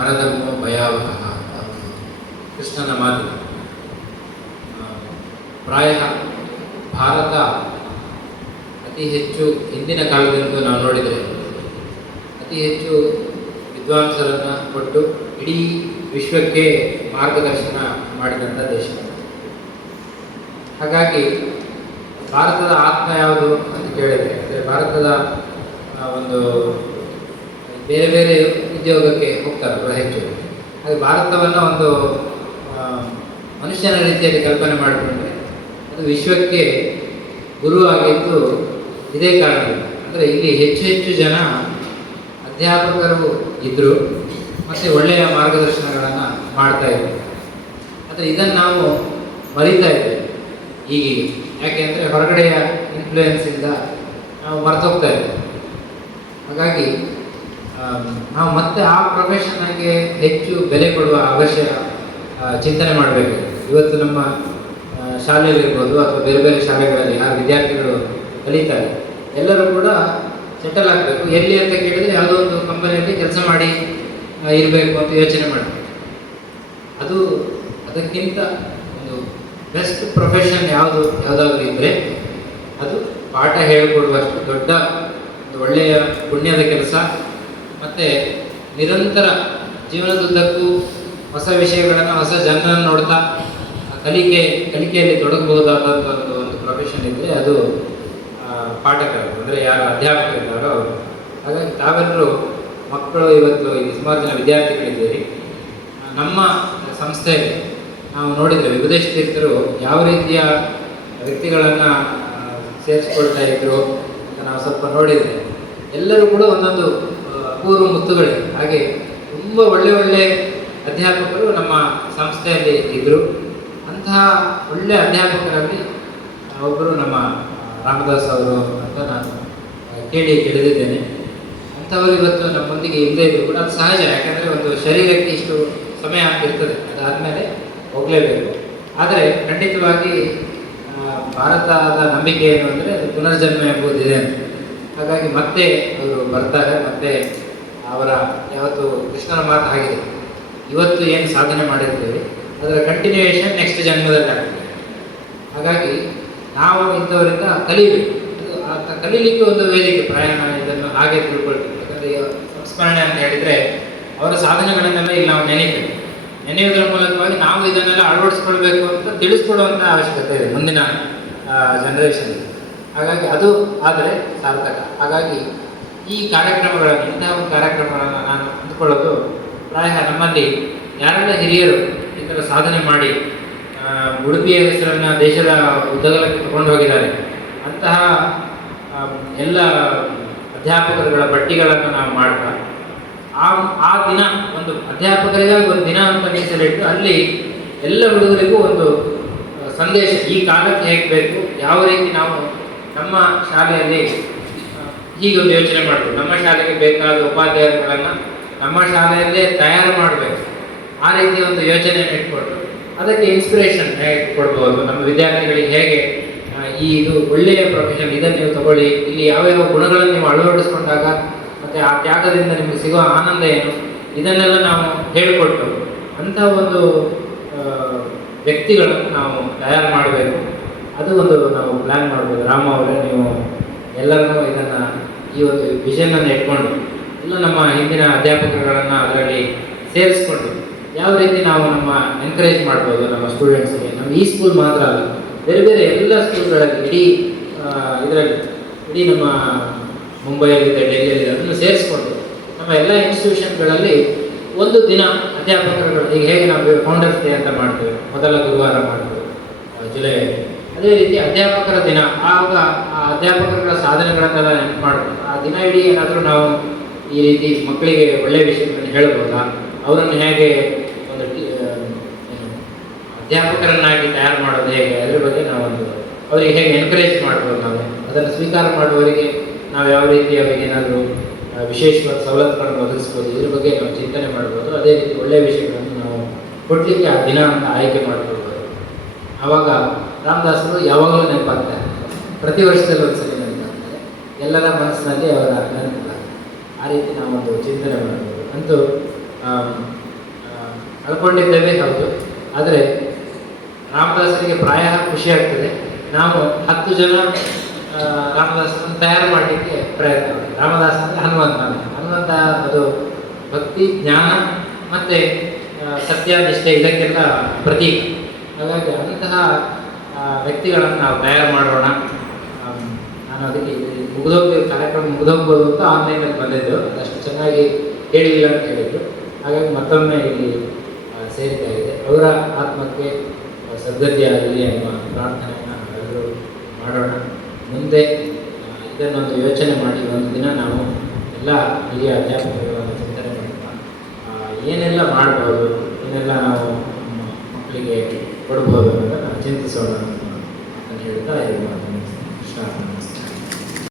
ಪರಧರ್ಮ ಭಯಾವಹ ಕೃಷ್ಣನ ಮಾತು. ಪ್ರಾಯ ಭಾರತ ಅತಿ ಹೆಚ್ಚು ಹಿಂದಿನ ಕಾಲದಂತೂ ನಾವು ನೋಡಿದರೆ ಅತಿ ಹೆಚ್ಚು ವಿದ್ವಾಂಸರನ್ನು ಕೊಟ್ಟು ಇಡೀ ವಿಶ್ವಕ್ಕೆ ಮಾರ್ಗದರ್ಶನ ಮಾಡಿದಂಥ ದೇಶ. ಹಾಗಾಗಿ ಭಾರತದ ಆತ್ಮ ಯಾವುದು ಅಂತ ಕೇಳಿದರೆ, ಅಂದರೆ ಭಾರತದ ಒಂದು ಬೇರೆ ಬೇರೆ ಉದ್ಯೋಗಕ್ಕೆ ಹೋಗ್ತಾರೆ ಹೆಚ್ಚು. ಹಾಗೆ ಭಾರತವನ್ನು ಒಂದು ಮನುಷ್ಯನ ರೀತಿಯಲ್ಲಿ ಕಲ್ಪನೆ ಮಾಡಿಕೊಂಡ್ರೆ ಅದು ವಿಶ್ವಕ್ಕೆ ಗುರು ಆಗಿದ್ದು ಇದೇ ಕಾರಣ. ಅಂದರೆ ಇಲ್ಲಿ ಹೆಚ್ಚು ಹೆಚ್ಚು ಜನ ಅಧ್ಯಾಪಕರು ಇದ್ದರು ಮತ್ತು ಒಳ್ಳೆಯ ಮಾರ್ಗದರ್ಶನಗಳನ್ನು ಮಾಡ್ತಾಯಿದ್ರು. ಆದರೆ ಇದನ್ನು ನಾವು ಮರಿತಾ ಇದ್ದೇವೆ ಈಗೀಗ. ಯಾಕೆಂದರೆ ಹೊರಗಡೆಯ ಇನ್ಫ್ಲೂಯೆನ್ಸಿಂದ ನಾವು ಮರ್ತೋಗ್ತಾ ಇದ್ದೇವೆ. ಹಾಗಾಗಿ ನಾವು ಮತ್ತೆ ಆ ಪ್ರೊಫೆಷನ್ಗೆ ಹೆಚ್ಚು ಬೆಲೆ ಕೊಡುವ ಚಿಂತನೆ ಮಾಡಬೇಕು. ಇವತ್ತು ನಮ್ಮ ಶಾಲೆಯಲ್ಲಿರ್ಬೋದು ಅಥವಾ ಬೇರೆ ಬೇರೆ ಶಾಲೆಗಳಲ್ಲಿ ಯಾರು ವಿದ್ಯಾರ್ಥಿಗಳು ಕಲಿತಾರೆ ಎಲ್ಲರೂ ಕೂಡ ಸೆಟಲ್ ಆಗಬೇಕು. ಎಲ್ಲಿ ಅಂತ ಕೇಳಿದರೆ ಯಾವುದೋ ಒಂದು ಕಂಪನಿಯಲ್ಲಿ ಕೆಲಸ ಮಾಡಿ ಇರಬೇಕು ಅಂತ ಯೋಚನೆ ಮಾಡಬೇಕು. ಅದಕ್ಕಿಂತ ಒಂದು ಬೆಸ್ಟ್ ಪ್ರೊಫೆಷನ್ ಯಾವುದಾದ್ರೂ ಇದ್ದರೆ ಅದು ಪಾಠ ಹೇಳಿಕೊಡುವಷ್ಟು ದೊಡ್ಡ ಒಂದು ಒಳ್ಳೆಯ ಪುಣ್ಯದ ಕೆಲಸ. ಮತ್ತು ನಿರಂತರ ಜೀವನದುದ್ದಕ್ಕೂ ಹೊಸ ವಿಷಯಗಳನ್ನು, ಹೊಸ ಜನರನ್ನು ನೋಡ್ತಾ ಕಲಿಕೆಯಲ್ಲಿ ತೊಡಗಬಹುದಾದಂಥ ಒಂದು ಪ್ರೊಫೆಷನ್ ಇದ್ದರೆ ಅದು ಪಾಠಕರು, ಅಂದರೆ ಯಾರು ಅಧ್ಯಾಪಕರಿದ್ದಾರೋ ಅವರು. ಹಾಗಾಗಿ ತಾವೆಲ್ಲರೂ ಮಕ್ಕಳು ಇವತ್ತು ಇಲ್ಲಿ ಸುಮಾರು ಜನ ವಿದ್ಯಾರ್ಥಿಗಳಿದ್ದೀರಿ. ನಮ್ಮ ಸಂಸ್ಥೆಯಲ್ಲಿ ನಾವು ನೋಡಿದರೆ ವಿಭುದೇಶ ತೀರ್ಥರು ಯಾವ ರೀತಿಯ ವ್ಯಕ್ತಿಗಳನ್ನು ಸೇರಿಸ್ಕೊಳ್ತಾ ಇದ್ರು ಅಂತ ನಾವು ಸ್ವಲ್ಪ ನೋಡಿದರೆ ಎಲ್ಲರೂ ಕೂಡ ಒಂದೊಂದು ಅಪೂರ್ವ ಮುತ್ತುಗಳೇ. ಹಾಗೆ ತುಂಬ ಒಳ್ಳೆ ಅಧ್ಯಾಪಕರು ನಮ್ಮ ಸಂಸ್ಥೆಯಲ್ಲಿ ಇದ್ದರು. ಅಂತಹ ಒಳ್ಳೆಯ ಅಧ್ಯಾಪಕರಲ್ಲಿ ಒಬ್ಬರು ನಮ್ಮ ರಾಮದಾಸ್ ಅವರು ಅಂತ ನಾನು ಕೇಳಿದ್ದೇನೆ. ಅಂಥವರು ಇವತ್ತು ನಮ್ಮೊಂದಿಗೆ ಇಲ್ಲದೇ ಇದ್ದರು ಕೂಡ ಅದು ಸಹಜ. ಯಾಕಂದರೆ ಒಂದು ಶರೀರಕ್ಕೆ ಇಷ್ಟು ಸಮಯ ಆಗ್ತಿರ್ತದೆ, ಅದಾದಮೇಲೆ ಹೋಗಲೇಬೇಕು. ಆದರೆ ಖಂಡಿತವಾಗಿ ಭಾರತದ ನಂಬಿಕೆ ಏನು ಅಂದರೆ ಅದು ಪುನರ್ಜನ್ಮ ಎಂಬುದಿದೆ ಅಂತ. ಹಾಗಾಗಿ ಮತ್ತೆ ಅವರು ಬರ್ತಾರೆ. ಮತ್ತು ಅವರ ಯಾವತ್ತು ಕೃಷ್ಣನ ಮಾತು ಆಗಿದೆ, ಇವತ್ತು ಏನು ಸಾಧನೆ ಮಾಡಿರ್ತೀವಿ ಅದರ ಕಂಟಿನ್ಯೂಯೇಷನ್ ನೆಕ್ಸ್ಟ್ ಜನ್ಮದಲ್ಲಿ ಆಗ್ತದೆ. ಹಾಗಾಗಿ ನಾವು ಇಂಥವರಿಂದ ಕಲಿಬೇಕು. ಕಲೀಲಿಕ್ಕೆ ಒಂದು ವೇದಿಕೆ ಪ್ರಯಾಣ, ಇದನ್ನು ಹಾಗೆ ತಿಳ್ಕೊಳ್ತೀವಿ. ಯಾಕಂದರೆ ಸಂಸ್ಮರಣೆ ಅಂತ ಹೇಳಿದರೆ ಅವರ ಸಾಧನೆಗಳನ್ನೆಲ್ಲ ಇಲ್ಲಿ ನಾವು ನೆನೆಯುವುದರ ಮೂಲಕವಾಗಿ ನಾವು ಇದನ್ನೆಲ್ಲ ಅಳವಡಿಸ್ಕೊಳ್ಬೇಕು ಅಂತ ತಿಳಿಸ್ಕೊಡುವಂಥ ಅವಶ್ಯಕತೆ ಇದೆ ಮುಂದಿನ ಜನರೇಷನ್. ಹಾಗಾಗಿ ಅದು ಆದರೆ ಸಾರ್ಥಕ. ಹಾಗಾಗಿ ಈ ಕಾರ್ಯಕ್ರಮಗಳನ್ನು, ಇಂತಹ ಒಂದು ಕಾರ್ಯಕ್ರಮಗಳನ್ನು ನಾನು ಅಂದ್ಕೊಳ್ಳೋದು ಪ್ರಾಯ ನಮ್ಮಲ್ಲಿ ಯಾರೆಲ್ಲ ಹಿರಿಯರು ಈ ಥರ ಸಾಧನೆ ಮಾಡಿ ಉಡುಪಿಯ ಹೆಸರನ್ನು ದೇಶದ ಉದ್ದಗಲಕ್ಕೆ ತಗೊಂಡು ಹೋಗಿದ್ದಾರೆ ಅಂತಹ ಎಲ್ಲ ಅಧ್ಯಾಪಕರುಗಳ ಪಟ್ಟಿಗಳನ್ನು ನಾವು ಮಾಡ್ತಾ ಆ ದಿನ ಒಂದು ಅಧ್ಯಾಪಕರಿಗಾಗಿ ಒಂದು ದಿನ ಅಂತ ಮೀಸಲಿಟ್ಟು ಅಲ್ಲಿ ಎಲ್ಲ ಹುಡುಗರಿಗೂ ಒಂದು ಸಂದೇಶ, ಈ ಕಾಲಕ್ಕೆ ಹೇಗೆ ಬೇಕು, ಯಾವ ರೀತಿ ನಾವು ನಮ್ಮ ಶಾಲೆಯಲ್ಲಿ ಹೀಗೊಂದು ಯೋಚನೆ ಮಾಡಬೇಕು. ನಮ್ಮ ಶಾಲೆಗೆ ಬೇಕಾದ ಉಪಾಧ್ಯಾಯರುಗಳನ್ನು ನಮ್ಮ ಶಾಲೆಯಲ್ಲೇ ತಯಾರು ಮಾಡಬೇಕು. ಆ ರೀತಿ ಒಂದು ಯೋಚನೆಯನ್ನು ಇಟ್ಕೊಂಡು ಅದಕ್ಕೆ ಇನ್ಸ್ಪಿರೇಷನ್ ಹೇಗೆ ಕೊಡ್ಬೋದು, ನಮ್ಮ ವಿದ್ಯಾರ್ಥಿಗಳಿಗೆ ಹೇಗೆ ಇದು ಒಳ್ಳೆಯ ಪ್ರೊಫೆಷನ್, ಇದನ್ನು ನೀವು ತಗೊಳ್ಳಿ, ಇಲ್ಲಿ ಯಾವ್ಯಾವ ಗುಣಗಳನ್ನು ನೀವು ಅಳವಡಿಸ್ಕೊಂಡಾಗ ಮತ್ತು ಆ ತ್ಯಾಗದಿಂದ ನಿಮಗೆ ಸಿಗುವ ಆನಂದ ಏನು, ಇದನ್ನೆಲ್ಲ ನಾವು ಹೇಳಿಕೊಟ್ಟು ಅಂಥ ಒಂದು ವ್ಯಕ್ತಿಗಳನ್ನು ನಾವು ತಯಾರು ಮಾಡಬೇಕು. ಅದು ಒಂದು ನಾವು ಪ್ಲ್ಯಾನ್ ಮಾಡ್ಬೋದು. ರಾಮ ಅವರೇ, ನೀವು ಎಲ್ಲರನ್ನೂ ಇದನ್ನು ಈ ಒಂದು ವಿಷನನ್ನು ಇಟ್ಕೊಂಡು ಎಲ್ಲ ನಮ್ಮ ಹಿಂದಿನ ಅಧ್ಯಾಪಕರುಗಳನ್ನು ಅದರಲ್ಲಿ ಸೇರಿಸ್ಕೊಂಡು ಯಾವ ರೀತಿ ನಾವು ನಮ್ಮ ಎನ್ಕರೇಜ್ ಮಾಡ್ಬೋದು ನಮ್ಮ ಸ್ಟೂಡೆಂಟ್ಸ್ಗೆ. ನಮ್ಮ ಈ ಸ್ಕೂಲ್ ಮಾತ್ರ ಅಲ್ಲ, ಬೇರೆ ಬೇರೆ ಎಲ್ಲ ಸ್ಕೂಲ್ಗಳಲ್ಲಿ ಇಡೀ ನಮ್ಮ ಮುಂಬೈಯಲ್ಲಿದೆ, ಡೆಲ್ಲಿಯಲ್ಲಿದೆ, ಅದನ್ನು ಸೇರಿಸ್ಕೊಂಡು ನಮ್ಮ ಎಲ್ಲ ಇನ್ಸ್ಟಿಟ್ಯೂಷನ್ಗಳಲ್ಲಿ ಒಂದು ದಿನ ಅಧ್ಯಾಪಕರುಗಳು, ಈಗ ಹೇಗೆ ನಾವು ಫೌಂಡರ್ಸ್ ಡೇ ಅಂತ ಮಾಡ್ತೇವೆ, ಮೊದಲ ಗುರುವಾರ ಮಾಡ್ತೇವೆ ಜುಲೈಯಲ್ಲಿ, ಅದೇ ರೀತಿ ಅಧ್ಯಾಪಕರ ದಿನ. ಆವಾಗ ಆ ಅಧ್ಯಾಪಕರುಗಳ ಸಾಧನೆಗಳನ್ನೆಲ್ಲ ನೆನಪು ಮಾಡಬೇಕು. ಆ ದಿನ ಇಡೀ ಏನಾದರೂ ನಾವು ಈ ರೀತಿ ಮಕ್ಕಳಿಗೆ ಒಳ್ಳೆಯ ವಿಷಯಗಳನ್ನು ಹೇಳ್ಬೋದಾ, ಅವರನ್ನು ಹೇಗೆ ಒಂದು ಅಧ್ಯಾಪಕರನ್ನಾಗಿ ತಯಾರು ಮಾಡೋದು ಹೇಗೆ, ಅದರ ಬಗ್ಗೆ ನಾವೊಂದು ಅವರಿಗೆ ಹೇಗೆ ಎನ್ಕರೇಜ್ ಮಾಡ್ಬೋದು, ನಾವು ಅದನ್ನು ಸ್ವೀಕಾರ ಮಾಡುವವರಿಗೆ ನಾವು ಯಾವ ರೀತಿ ಅವರಿಗೆ ಏನಾದರೂ ವಿಶೇಷವಾದ ಸವಲತ್ತುಗಳನ್ನು ಒದಗಿಸ್ಬೋದು, ಇದ್ರ ಬಗ್ಗೆ ನಾವು ಚಿಂತನೆ ಮಾಡ್ಬೋದು. ಅದೇ ರೀತಿ ಒಳ್ಳೆಯ ವಿಷಯಗಳನ್ನು ನಾವು ಕೊಡಲಿಕ್ಕೆ ಆ ದಿನ ಅಂತ ಆಯ್ಕೆ ಮಾಡ್ಕೊಳ್ಬೋದು. ಆವಾಗ ರಾಮದಾಸರು ಯಾವಾಗಲೂ ನೆನಪಾಗ್ತಾರೆ, ಪ್ರತಿ ವರ್ಷದಲ್ಲಿ ಒಂದ್ಸರಿ ನೆನಪಾಗ್ತಾರೆ, ಎಲ್ಲರ ಮನಸ್ಸಿನಲ್ಲಿ ಅವರ ನೆನಪಾಗ್ತಾರೆ. ಆ ರೀತಿ ನಾವೊಂದು ಚಿಂತನೆ ಮಾಡ್ಬೋದು. ಅಂತೂ ಆಮ್, ಆ, ಕಳ್ಕೊಂಡಿದ್ದೇವೆ ಹೌದು. ಆದರೆ ರಾಮದಾಸರಿಗೆ ಪ್ರಾಯ ಖುಷಿ ಆಗ್ತದೆ, ನಾವು 10 ಜನ ರಾಮದಾಸರನ್ನು ತಯಾರು ಮಾಡಲಿಕ್ಕೆ ಪ್ರಯತ್ನ ಮಾಡಿ. ರಾಮದಾಸ ಅಂದರೆ ಹನುಮಂತ ಅದು ಭಕ್ತಿ, ಜ್ಞಾನ ಮತ್ತು ಸತ್ಯನಿಷ್ಠೆ ಇದಕ್ಕೆಲ್ಲ ಪ್ರತೀಕ. ಹಾಗಾಗಿ ಅಂತಹ ವ್ಯಕ್ತಿಗಳನ್ನು ನಾವು ತಯಾರು ಮಾಡೋಣ. ನಾನು ಅದಕ್ಕೆ ಕಾರ್ಯಕ್ರಮ ಮುಗಿದೋಗ್ಬೋದು ಅಂತ ಆನ್ಲೈನಲ್ಲಿ ಬಂದಿದ್ದು, ಅದಷ್ಟು ಚೆನ್ನಾಗಿ ಹೇಳಿಲ್ಲ ಅಂತ ಹೇಳಿದ್ರು. ಹಾಗಾಗಿ ಮತ್ತೊಮ್ಮೆ ಇಲ್ಲಿ ಸೇರ್ತಾ ಇದೆ. ಅವರ ಆತ್ಮಕ್ಕೆ ಸದ್ಗತಿ ಆಗಲಿ ಅನ್ನುವ ಪ್ರಾರ್ಥನೆಯನ್ನು ಎಲ್ಲರೂ ಮಾಡೋಣ. ಮುಂದೆ ಇದನ್ನೊಂದು ಯೋಚನೆ ಮಾಡಿ ಒಂದು ದಿನ ನಾವು ಎಲ್ಲ ಹಿರಿಯ ಅಧ್ಯಾಪಕರುಗಳನ್ನು ಚಿಂತನೆ ಮಾಡ್ತಾ ಏನೆಲ್ಲ ಮಾಡ್ಬೋದು, ಏನೆಲ್ಲ ನಾವು ಮಕ್ಕಳಿಗೆ ಕೊಡ್ಬೋದು ಅನ್ನೋದನ್ನು ಚಿಂತಿಸೋಣ ಅಂತ ಹೇಳ್ತಾ ಇರುವ